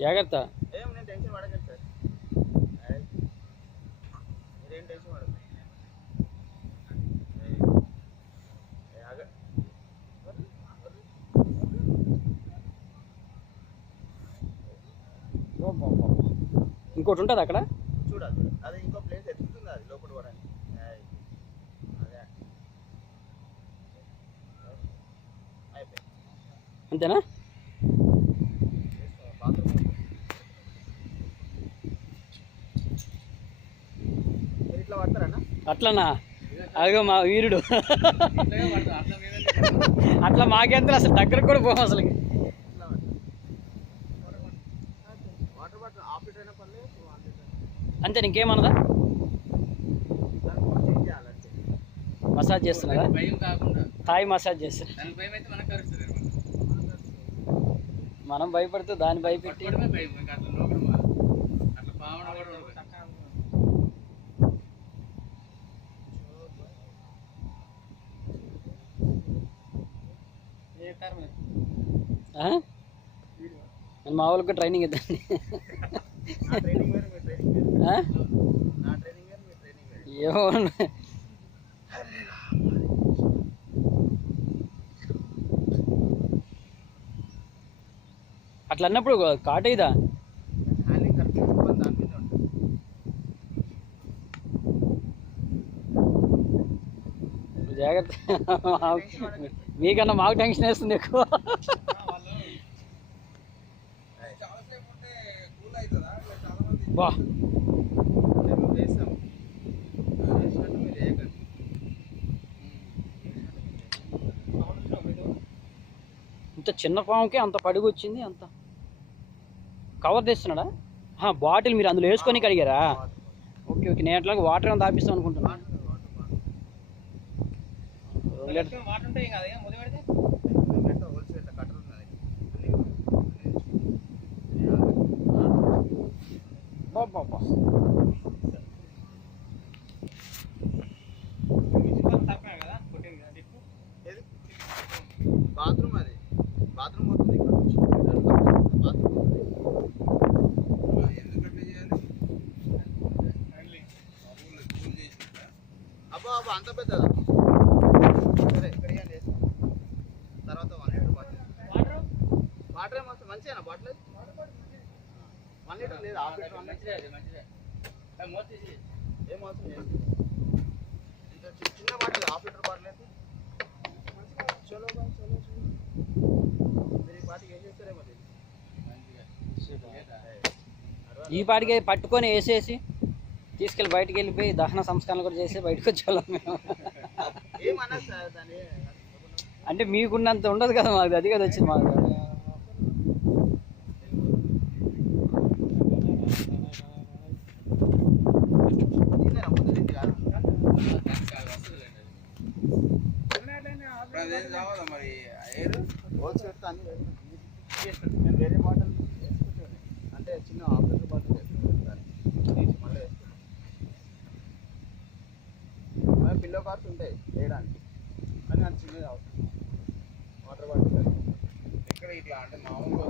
జాగ్రత్త. టెన్షన్ పడకండి సార్, మీరేం టెన్షన్ పడకండి. ఇంకోటి ఉంటుంది అక్కడ చూడాలి, అది ఇంకో ప్లేస్ ఎత్తుతుంది, అది లోపల కూడా అదే అయిపోయింది. అంతేనా? మీరు ఇట్లా పడతారన్నా? అట్లనా? అదిగో మా వీరుడు. అట్లా మాకెంత అసలు దగ్గరకు కూడా పోం అసలు. అంతే, ఇంకేమన్నదా? మసాజ్ చేస్తున్నారా? థాయ్ మసాజ్ చేస్తున్నారు. మనం భయపడుతూ దాన్ని భయపెట్టి మా వాళ్ళకి ట్రైనింగ్ ఇద్దండి. ఏమో అట్లా అన్నప్పుడు కాటేదా? జాగ్రత్త, మీకన్నా మాకు టెన్షన్ వేస్తుంది ఎక్కువ. బా, ఇంత చిన్న పాముకే అంత పడుగు వచ్చింది. అంత కవర్ తెస్తున్నాడా? బాటిల్ మీరు అందులో వేసుకొని కడిగారా? ఓకే ఓకే, నేను అట్లాగే వాటర్ ఏమైనా తాపిస్తాం అనుకుంటున్నాను. బాత్రూమ్, అది బాత్రూమ్ వస్తుంది ఇక్కడ నుంచి. బాత్రూమ్ అబ్బా అబ్బా అంత పెద్దదా? సరే ఇక్కడ చేస్తాం. తర్వాత 1 లీటర్ బాటిల్. వాటర్ ఏమో మంచిగా బాటిల్ 1 లీటర్ లేదు, హాఫ్ లీటర్. ఏం అవసరం లేదు, ఇంత చిన్న బాటిల్, హాఫ్ లీటర్ బాటిల్ అయితే చలో బాయ్, చలో చలో. మీరు ఈ పాటికి ఏం చేస్తారేమో ఈ పాటికి పట్టుకొని వేసేసి తీసుకెళ్ళి బయటకు వెళ్ళిపోయి దహన సంస్కరణ కూడా చేసి బయటకు వచ్చేవాళ్ళం మేము. ఏమన్నా సార్ దాన్ని అంటే మీకున్నంత ఉండదు కదా మాకు, అది కదా వచ్చింది మాకు. మరి నేను వేరే బాటిల్ వేసుకుంటాను, అంటే చిన్న హాఫ్ లీటర్ బాటిల్ వేసుకుంటాను, మళ్ళీ వేసుకుంటాను. పిల్లో కార్స్ ఉంటాయి వేయడానికి, కానీ అది చిన్నది అవసరం. వాటర్ బాటిల్ ఇక్కడ ఇట్లా అంటే మామూలుగా